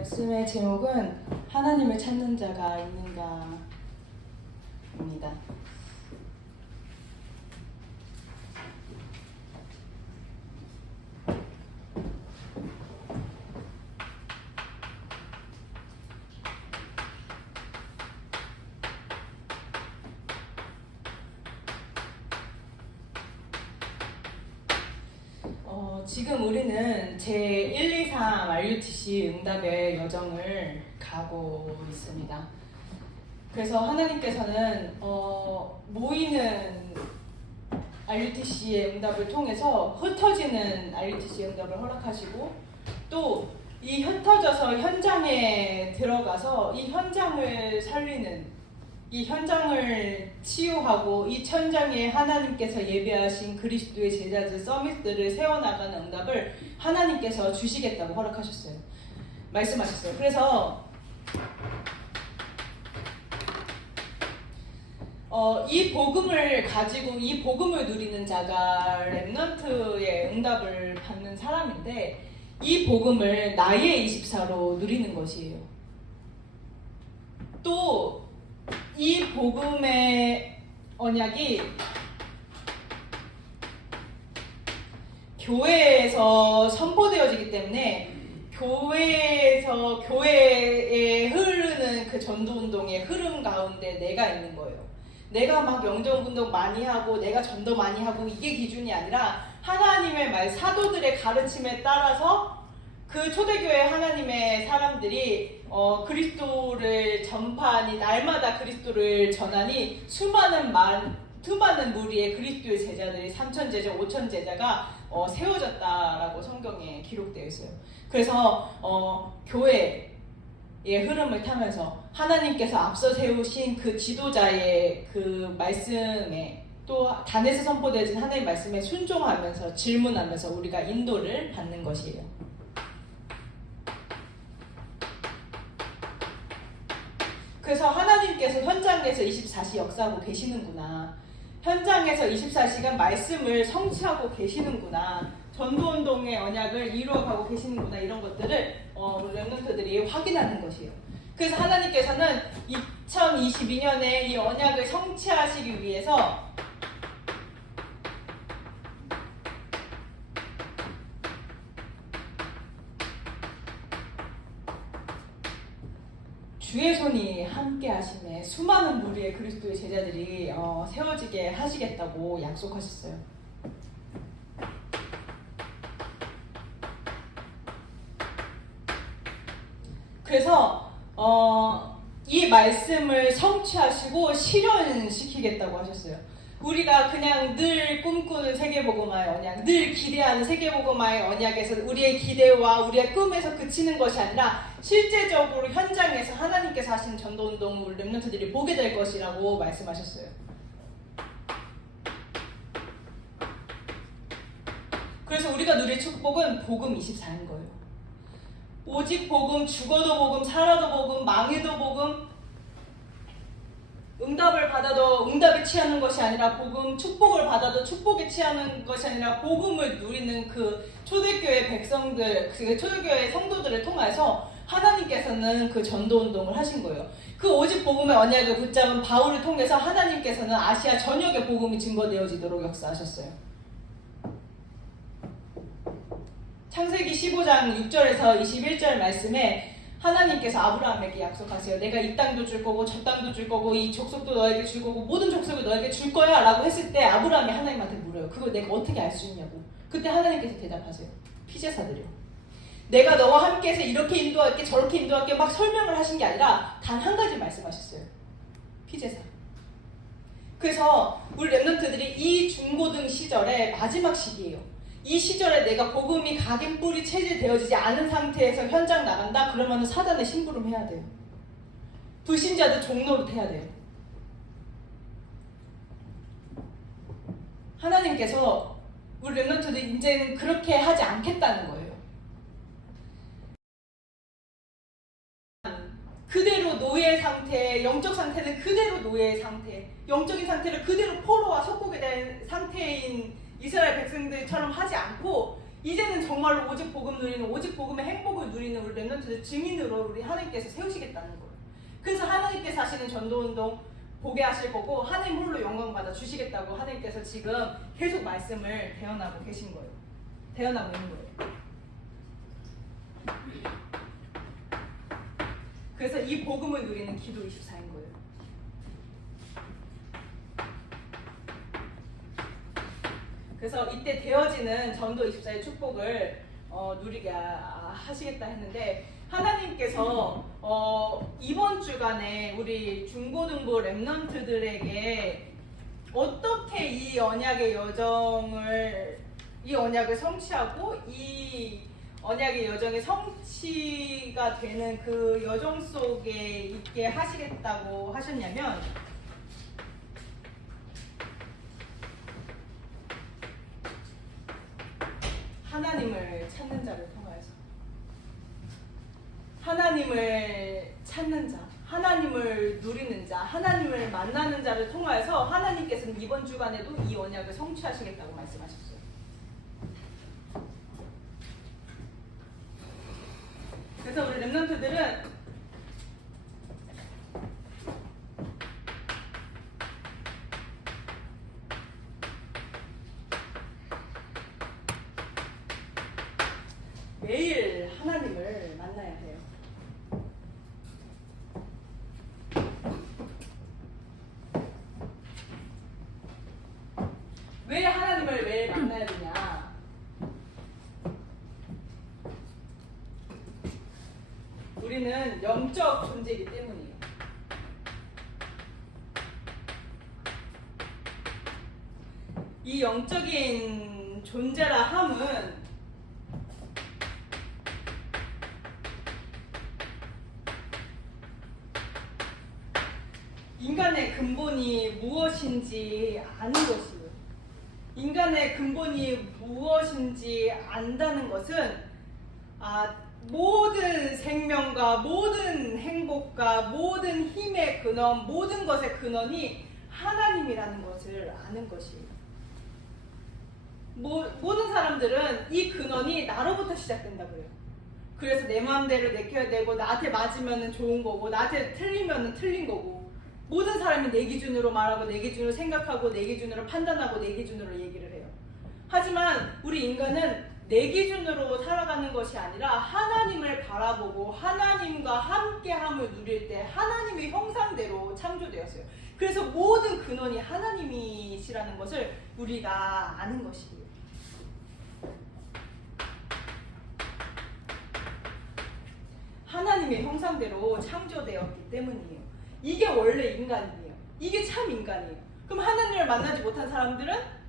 말씀의 제목은 하나님을 찾는 자가 있는가입니다. 지금 우리는 제123 RUTC 응답의 여정을 가고 있습니다. 그래서 하나님께서는 모이는 RUTC의 응답을 통해서 흩어지는 RUTC의 응답을 허락하시고, 또 이 흩어져서 현장에 들어가서 이 현장을 살리는, 이 현장을 치유하고 이 현장에 하나님께서 예배하신 그리스도의 제자들 서밋들을 세워나가는 응답을 하나님께서 주시겠다고 허락하셨어요. 말씀하셨어요. 그래서 이 복음을 가지고 이 복음을 누리는 자가 렘넌트의 응답을 받는 사람인데, 이 복음을 나의 24로 누리는 것이에요. 또 이 복음의 언약이 교회에서 선포되어지기 때문에 교회에 흐르는 그 전도운동의 흐름 가운데 내가 있는 거예요. 내가 막 영전운동 많이 하고 내가 전도 많이 하고 이게 기준이 아니라, 하나님의 말, 사도들의 가르침에 따라서 그 초대교회 하나님의 사람들이 그리스도를 전파하니, 날마다 그리스도를 전하니 수많은 무리의 그리스도의 제자들이 3,000 제자, 5,000 제자가 세워졌다라고 성경에 기록되어 있어요. 그래서 교회의 흐름을 타면서 하나님께서 앞서 세우신 그 지도자의 그 말씀에, 또 단에서 선포되어진 하나님의 말씀에 순종하면서 질문하면서 우리가 인도를 받는 것이에요. 그래서 하나님께서 현장에서 24시 역사하고 계시는구나, 현장에서 24시간 말씀을 성취하고 계시는구나, 전도운동의 언약을 이루어가고 계시는구나, 이런 것들을 렘넌트들이 확인하는 것이에요. 그래서 하나님께서는 2022년에 이 언약을 성취하시기 위해서 주의 손이 함께 하심에 수많은 무리의 그리스도의 제자들이 세워지게 하시겠다고 약속하셨어요. 그래서 이 말씀을 성취하시고 실현시키겠다고 하셨어요. 우리가 그냥 늘 꿈꾸는 세계복음화의 언약, 늘 기대하는 세계복음화의 언약에서 우리의 기대와 우리의 꿈에서 그치는 것이 아니라, 실제적으로 현장에서 하나님께서 하시는 전도운동을 우리 렘넌트들이 보게 될 것이라고 말씀하셨어요. 그래서 우리가 누릴 축복은 복음 24인 거예요. 오직 복음, 죽어도 복음, 살아도 복음, 망해도 복음, 응답을 받아도 응답에 취하는 것이 아니라 복음, 축복을 받아도 축복에 취하는 것이 아니라 복음을 누리는 그 초대교회 백성들, 그 초대교회 성도들을 통해서 하나님께서는 그 전도운동을 하신 거예요. 그 오직 복음의 언약을 붙잡은 바울을 통해서 하나님께서는 아시아 전역에 복음이 증거되어지도록 역사하셨어요. 창세기 15장 6절에서 21절 말씀에 하나님께서 아브라함에게 약속하세요. 내가 이 땅도 줄 거고 저 땅도 줄 거고 이 족속도 너에게 줄 거고 모든 족속을 너에게 줄 거야 라고 했을 때, 아브라함이 하나님한테 물어요. 그걸 내가 어떻게 알 수 있냐고. 그때 하나님께서 대답하세요. 피제사들이요. 내가 너와 함께해서 이렇게 인도할게 저렇게 인도할게 막 설명을 하신 게 아니라 단 한 가지 말씀하셨어요. 피제사. 그래서 우리 렘넌트들이 이 중고등 시절의 마지막 시기예요. 이 시절에 내가 복음이 각인 뿌리 체질되어지지 않은 상태에서 현장 나간다? 그러면 사단의 심부름 해야 돼요. 불신자들 종노릇 해야 돼요. 하나님께서 우리 렘넌트들 이제는 그렇게 하지 않겠다는 거예요. 그대로 노예 상태, 영적 상태는 그대로 노예의 상태, 영적인 상태를 그대로 포로와 속국에 대한 상태인 이스라엘 백성들처럼 하지 않고, 이제는 정말로 오직 복음 누리는, 오직 복음의 행복을 누리는 우리 렘넌트들 증인으로 우리 하나님께서 세우시겠다는 거예요. 그래서 하나님께서 하시는 전도운동 보게 하실 거고 하나님 홀로 영광 받아 주시겠다고 하나님께서 지금 계속 말씀을 대언하고 계신 거예요. 대언하고 있는 거예요. 그래서 이 복음을 누리는 기도 24인 거예요. 그래서 이때 되어지는 전도 24의 축복을 누리게 하시겠다 했는데 하나님께서 이번 주간에 우리 중고등부 렘넌트들에게 어떻게 이 언약을 성취하고 이 언약의 여정이 성취가 되는 그 여정 속에 있게 하시겠다고 하셨냐면 하나님을 찾는 자를 통하여서 하나님을 찾는 자, 하나님을 누리는 자, 하나님을 만나는 자를 통하여서 하나님께서는 이번 주간에도 이 언약을 성취하시겠다고 말씀하셨어요. 그래서 우리 렘넌트들은 매일 하나님을 만나야 해요. 왜 하나님을 매일 만나야 되냐? 우리는 영적 존재이기 때문이에요. 이 영적인 존재라 함은 인간의 근본이 무엇인지 아는 것이에요. 인간의 근본이 무엇인지 안다는 것은 모든 생명과 모든 행복과 모든 힘의 근원, 모든 것의 근원이 하나님이라는 것을 아는 것이에요. 모든 사람들은 이 근원이 나로부터 시작된다고 해요. 그래서 내 마음대로 내켜야 되고 나한테 맞으면 좋은 거고 나한테 틀리면 틀린 거고 모든 사람이 내 기준으로 말하고 내 기준으로 생각하고 내 기준으로 판단하고 내 기준으로 얘기를 해요. 하지만 우리 인간은 내 기준으로 살아가는 것이 아니라 하나님을 바라보고 하나님과 함께함을 누릴 때 하나님의 형상대로 창조되었어요. 그래서 모든 근원이 하나님이시라는 것을 우리가 아는 것이에요. 하나님의 형상대로 창조되었기 때문이에요. 이게 원래 인간이에요. 이게 참 인간이에요. 그럼 하나님을 만나지 못한 사람들은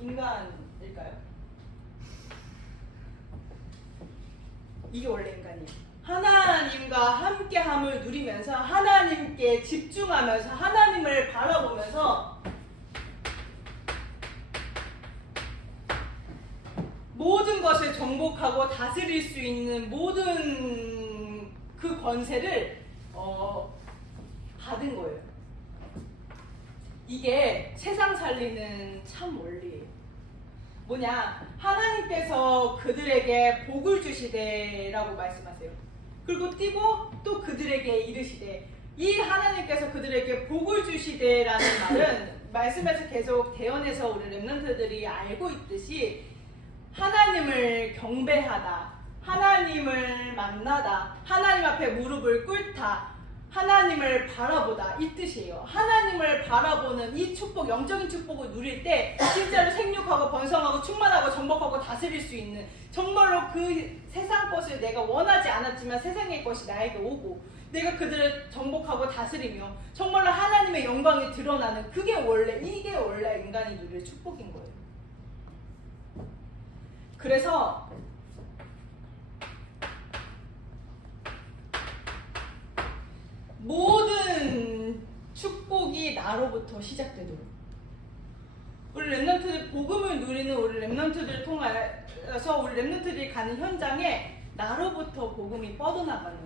인간일까요? 이게 원래 인간이에요. 하나님과 함께함을 누리면서 하나님께 집중하면서 하나님을 바라보면서 모든 것을 정복하고 다스릴 수 있는 모든 그 권세를 받은 거예요. 이게 세상 살리는 참 원리예요. 뭐냐? 하나님께서 그들에게 복을 주시되라고 말씀하세요. 그리고 띄고 또 그들에게 이르시되, 이 하나님께서 그들에게 복을 주시되라는 말은 말씀에서 계속 대언해서 우리 렘넌트들이 알고 있듯이 하나님을 경배하다, 하나님을 만나다, 하나님 앞에 무릎을 꿇다, 하나님을 바라보다, 이 뜻이에요. 하나님을 바라보는 이 축복, 영적인 축복을 누릴 때 진짜로 생육하고 번성하고 충만하고 정복하고 다스릴 수 있는, 정말로 그 세상 것을 내가 원하지 않았지만 세상의 것이 나에게 오고 내가 그들을 정복하고 다스리며 정말로 하나님의 영광이 드러나는, 그게 원래, 이게 원래 인간이 누릴 축복인 거예요. 그래서 모든 축복이 나로부터 시작되도록 우리 렘넌트들, 복음을 누리는 우리 렘넌트들을 통해서 우리 렘넌트들이 가는 현장에 나로부터 복음이 뻗어나가는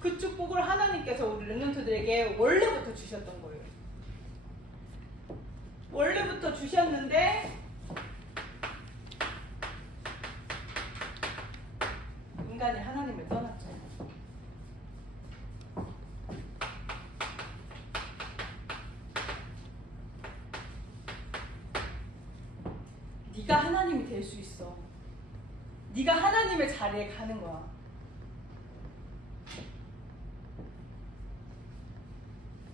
그 축복을 하나님께서 우리 렘넌트들에게 원래부터 주셨던 거예요. 원래부터 주셨는데 인간이 하나님을 떠났죠. 네가 하나님이 될 수 있어. 네가 하나님의 자리에 가는 거야.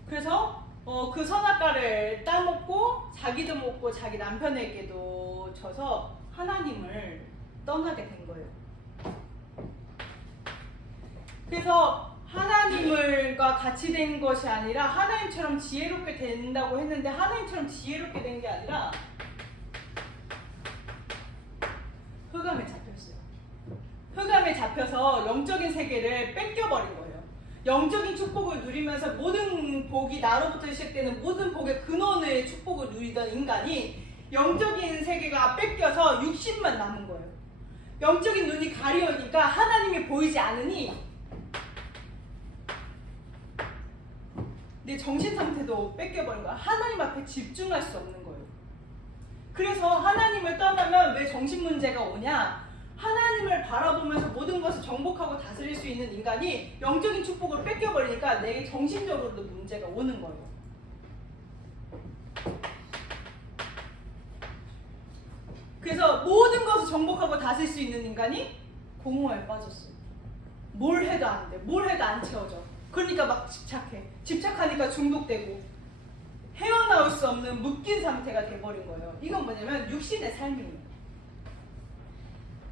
그래서 그 선악과를 따먹고 자기도 먹고 자기 남편에게도 져서 하나님을 떠나게 된 거예요. 그래서 하나님과 같이 된 것이 아니라 하나님처럼 지혜롭게 된다고 했는데 하나님처럼 지혜롭게 된 게 아니라 흑암에 잡혔어요. 흑암에 잡혀서 영적인 세계를 뺏겨버린 거예요. 영적인 축복을 누리면서 모든 복이 나로부터 시작되는 모든 복의 근원의 축복을 누리던 인간이 영적인 세계가 뺏겨서 육신만 남은 거예요. 영적인 눈이 가려우니까 하나님이 보이지 않으니 내 정신 상태도 뺏겨버린 거야. 하나님 앞에 집중할 수 없는 거예요. 그래서 하나님을 떠나면 왜 정신 문제가 오냐? 하나님을 바라보면서 모든 것을 정복하고 다스릴 수 있는 인간이 영적인 축복을 뺏겨버리니까 내게 정신적으로도 문제가 오는 거예요. 그래서 모든 것을 정복하고 다스릴 수 있는 인간이 공허에 빠졌어요. 뭘 해도 안 돼. 뭘 해도 안 채워져. 그러니까 막 집착해. 집착하니까 중독되고 헤어나올 수 없는 묶인 상태가 돼버린 거예요. 이건 뭐냐면 육신의 삶이에요.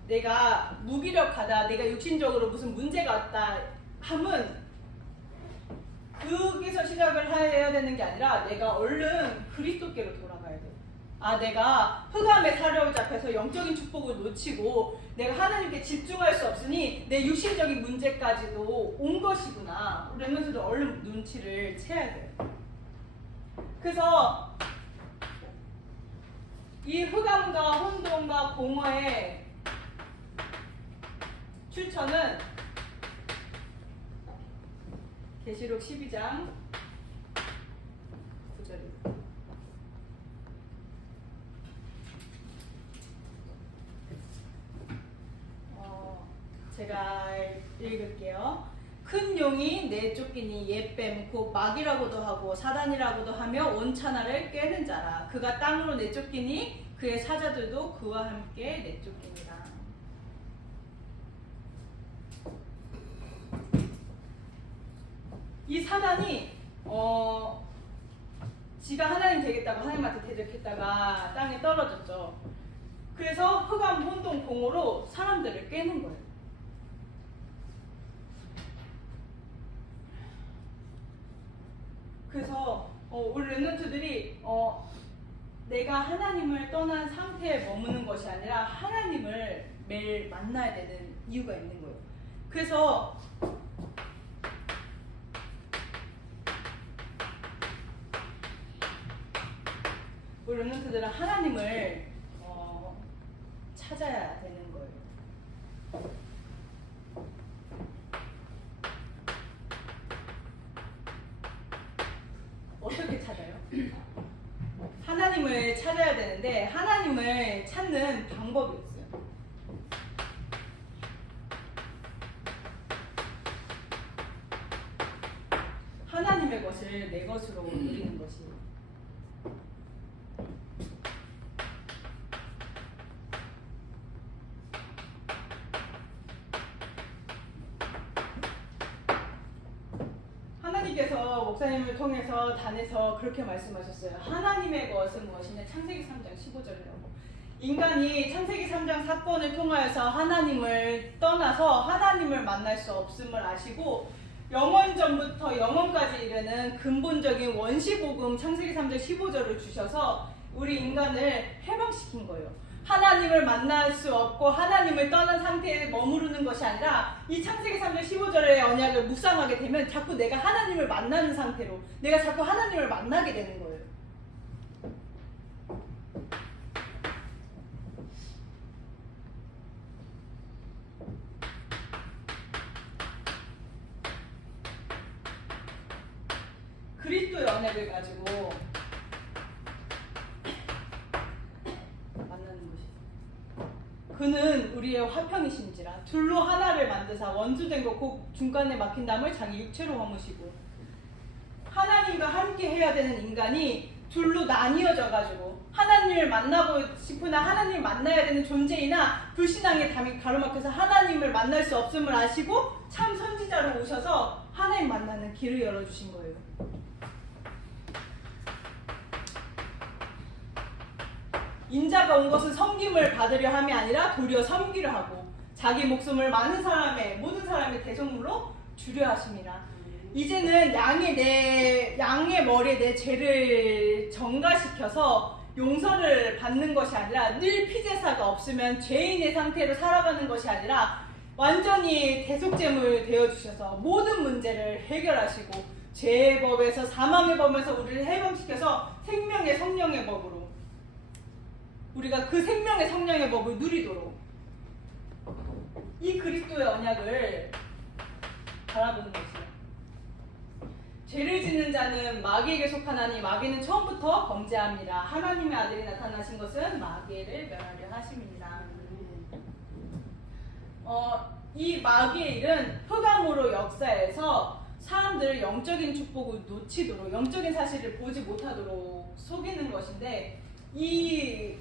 내가 무기력하다, 내가 육신적으로 무슨 문제가 왔다 함은 거기서 시작을 해야 되는 게 아니라 내가 얼른 그리스도께로 돌아가야 돼요. 아, 내가 흑암에 사로잡혀서 영적인 축복을 놓치고 내가 하나님께 집중할 수 없으니 내 육신적인 문제까지도 온 것이구나. 그러면서도 얼른 눈치를 채야 돼요. 그래서 이 흑암과 혼돈과 공허의 출처는 계시록 12장 9절입니다. 제가 읽을게요. 큰 용이 내쫓기니 옛뱀 곧 마귀라고도 하고 사단이라고도 하며 온천하를 꿰는 자라. 그가 땅으로 내쫓기니 그의 사자들도 그와 함께 내쫓기니라. 이 사단이 지가 하나님 되겠다고 하나님한테 대적했다가 땅에 떨어졌죠. 그래서 흑암, 혼돈, 공허로 사람들을 깨는 거예요. 그래서 우리 렘넌트들이 내가 하나님을 떠난 상태에 머무는 것이 아니라 하나님을 매일 만나야 되는 이유가 있는 거예요. 그래서 우리 렘넌트들은 하나님을 찾아야 되는 거예요. 어떻게 찾아요? 하나님을 찾아야 되는데 하나님을 찾는 방법이 있어요. 하나님의 것을 내 것으로 누리는 것이에요. 하나님께서 목사님을 통해서 단에서 그렇게 말씀하셨어요. 하나님의 것은 무엇이냐? 창세기 3장 15절이라고. 인간이 창세기 3장 사건을 통하여서 하나님을 떠나서 하나님을 만날 수 없음을 아시고 영원전부터 영원까지 이르는 근본적인 원시복음 창세기 3장 15절을 주셔서 우리 인간을 해방시킨 거예요. 하나님을 만날 수 없고 하나님을 떠난 상태에 머무르는 것이 아니라 이 창세기 3장 15절의 언약을 묵상하게 되면 자꾸 내가 하나님을 만나는 상태로 내가 자꾸 하나님을 만나게 되는 거예요. 그리스도의 언약을 가지고 만나는 것이에요. 그는 우리의 화평이신지라 둘로 하나를 만드사 원수된 것 곧 중간에 막힌 담을 자기 육체로 허무시고. 하나님과 함께 해야 되는 인간이 둘로 나뉘어져 가지고 하나님을 만나고 싶으나 하나님을 만나야 되는 존재이나 불신앙의 담이 가로막혀서 하나님을 만날 수 없음을 아시고 참 선지자로 오셔서 하나님 만나는 길을 열어주신 거예요. 인자가 온 것은 섬김을 받으려 함이 아니라 도리어 섬기려 하고 자기 목숨을 모든 사람의 대속물로 주려 하심이라. 이제는 양의 머리에 내 죄를 전가시켜서 용서를 받는 것이 아니라 늘 피제사가 없으면 죄인의 상태로 살아가는 것이 아니라 완전히 대속제물 되어주셔서 모든 문제를 해결하시고 죄의 법에서 사망의 법에서 우리를 해방시켜서 생명의 성령의 법으로 우리가 그 생명의 성령의 법을 누리도록 이 그리스도의 언약을 바라보는 것이에요. 죄를 짓는 자는 마귀에게 속하나니 마귀는 처음부터 범죄합니다. 하나님의 아들이 나타나신 것은 마귀를 멸하려 하심이니라. 이 마귀의 일은 흑암으로 역사해서 사람들을 영적인 축복을 놓치도록 영적인 사실을 보지 못하도록 속이는 것인데 이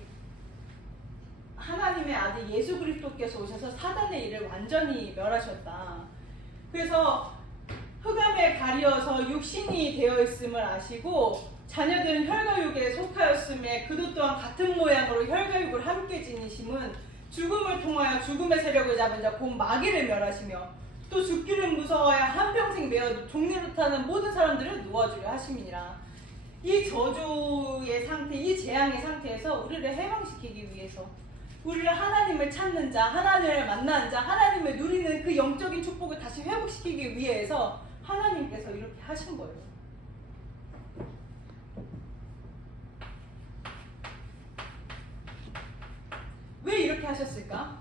하나님의 아들 예수 그리스도께서 오셔서 사단의 일을 완전히 멸하셨다. 그래서 흑암에 가리어서 육신이 되어 있음을 아시고 자녀들은 혈과육에 속하였음에 그도 또한 같은 모양으로 혈과육을 함께 지니심은 죽음을 통하여 죽음의 세력을 잡은 자 곧 마귀를 멸하시며 또 죽기를 무서워하여 한평생 매어 종리로 타는 모든 사람들을 놓아주려 하심이니라. 이 저주의 상태, 이 재앙의 상태에서 우리를 해방시키기 위해서 우리를 하나님을 찾는 자, 하나님을 만나는 자, 하나님을 누리는 그 영적인 축복을 다시 회복시키기 위해서 하나님께서 이렇게 하신 거예요. 왜 이렇게 하셨을까?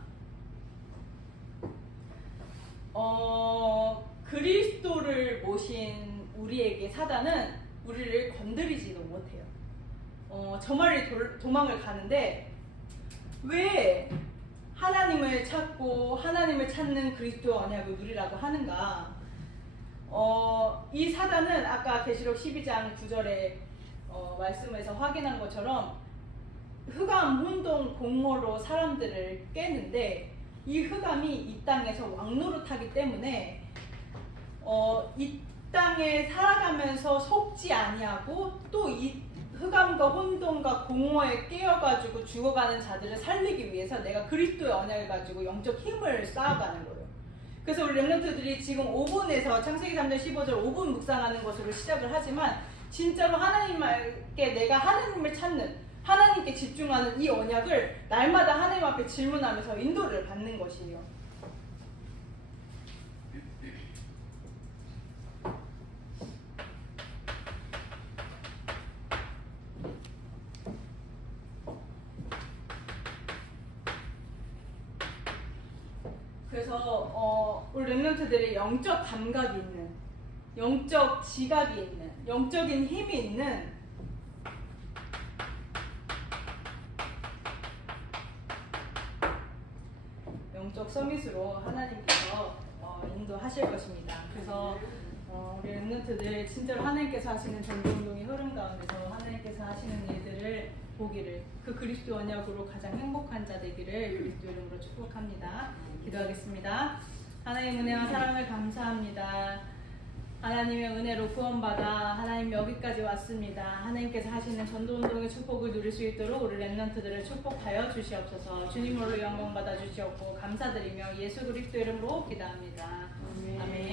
그리스도를 모신 우리에게 사단은 우리를 건드리지도 못해요. 저 말이 도망을 가는데 왜 하나님을 찾고 하나님을 찾는 그리스도 언약을 누리라고 하는가? 이 사단은 아까 계시록 12장 9절에 말씀에서 확인한 것처럼 흑암, 혼돈, 공허로 사람들을 깨는데 이 흑암이 이 땅에서 왕노릇하기 때문에 이 땅에 살아가면서 속지 아니하고 또 이 흑암과 혼돈과 공허에 깨어가지고 죽어가는 자들을 살리기 위해서 내가 그리스도의 언약을 가지고 영적 힘을 쌓아가는 거예요. 그래서 우리 렘넌트들이 지금 5분에서 창세기 3장 15절 5분 묵상하는 것으로 시작을 하지만 진짜로 하나님께 내가 하나님을 찾는 하나님께 집중하는 이 언약을 날마다 하나님 앞에 질문하면서 인도를 받는 것이에요. 그래서 우리 렘넌트들이 영적 감각이 있는, 영적 지각이 있는, 영적인 힘이 있는 영적 서밋으로 하나님께서 인도하실 것입니다. 그래서 우리 렘넌트들 진짜로 하나님께서 하시는 전도운동의 흐름 가운데서 하나님께서 하시는 일들을 보기를 그 그리스도 언약으로 가장 행복한 자 되기를 그리스도 이름으로 축복합니다. 기도하겠습니다. 하나님 은혜와 사랑을 감사합니다. 하나님의 은혜로 구원받아 하나님 여기까지 왔습니다. 하나님께서 하시는 전도운동의 축복을 누릴 수 있도록 우리 렘넌트들을 축복하여 주시옵소서. 주님으로 영광 받아 주시옵고 감사드리며 예수 그리스도 이름으로 기도합니다. 아멘.